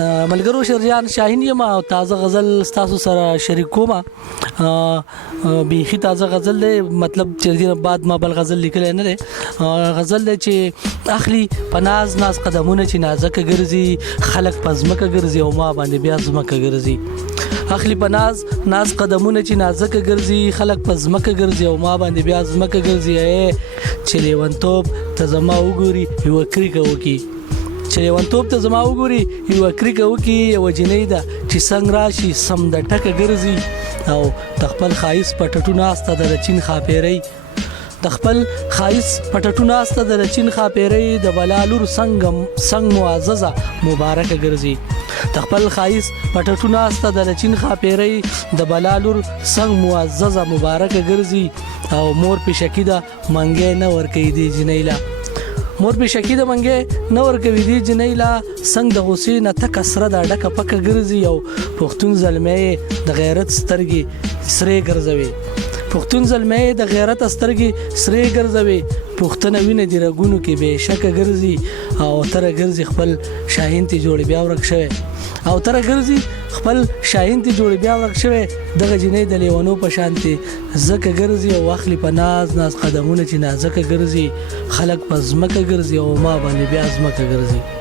ملګرو شرجان شاهین یم او تازه غزل تاسو سره شریکوم. بیخي تازه غزل دی، مطلب چې دینه بعد ما بل غزل لیکل نه دی. غزل دی چې اخلي پناز ناز قدمونه چې نازکه ګرځي، خلق پزمکه ګرځي او ما باندې بیا زمکه ګرځي. اخلي پناز ناز قدمونه چې نازکه ګرځي، خلق پزمکه ګرځي او ما باندې بیا زمکه ګرځي. چې لیونتوب ته زما وګوري یو کریکه وکي، چې لیونتوب ته زما وګوري یو کریکه وکي. یو جنۍ ده چې څنګه راشي سم د ټکه ګرځي او د خپل خایس پټټو ناسته د چین خاپېری، د خپل خایس پټټو ناسته د چین خاپېری، د بلالور څنګ معززه مبارک ګرځي. د خپل خایس پټټو ناسته د چین خاپېری، د بلالور څنګ معززه مبارک ګرځي. او مور په شکیده منګې نه ور کوي دی جنیلا، مور په شکیده منګې نه ور کوي دی جنیلا. څنګه د غصې نه تک سره د ډکه پکه ګرځي او پښتون زلمې د غیرت سترګې سره ګرځوي، پښتون زلمې د غیرت سترګې سره ګرځوي. پښتنه وینه دی رګونو کې به شک ګرځي او تر ګرځي خپل شاهین ته جوړ بیا ورک شوی، او تر ګرځي خپل شاهین ته جوړ بیا ورک شوی. دغه جنې د لیوانو په شانتي زکه ګرځي او اخلي په ناز ناز قدمونه چې نازکه ګرځي، خلق په زمکه ګرځي او ما باندې بیا زمکه ګرځي.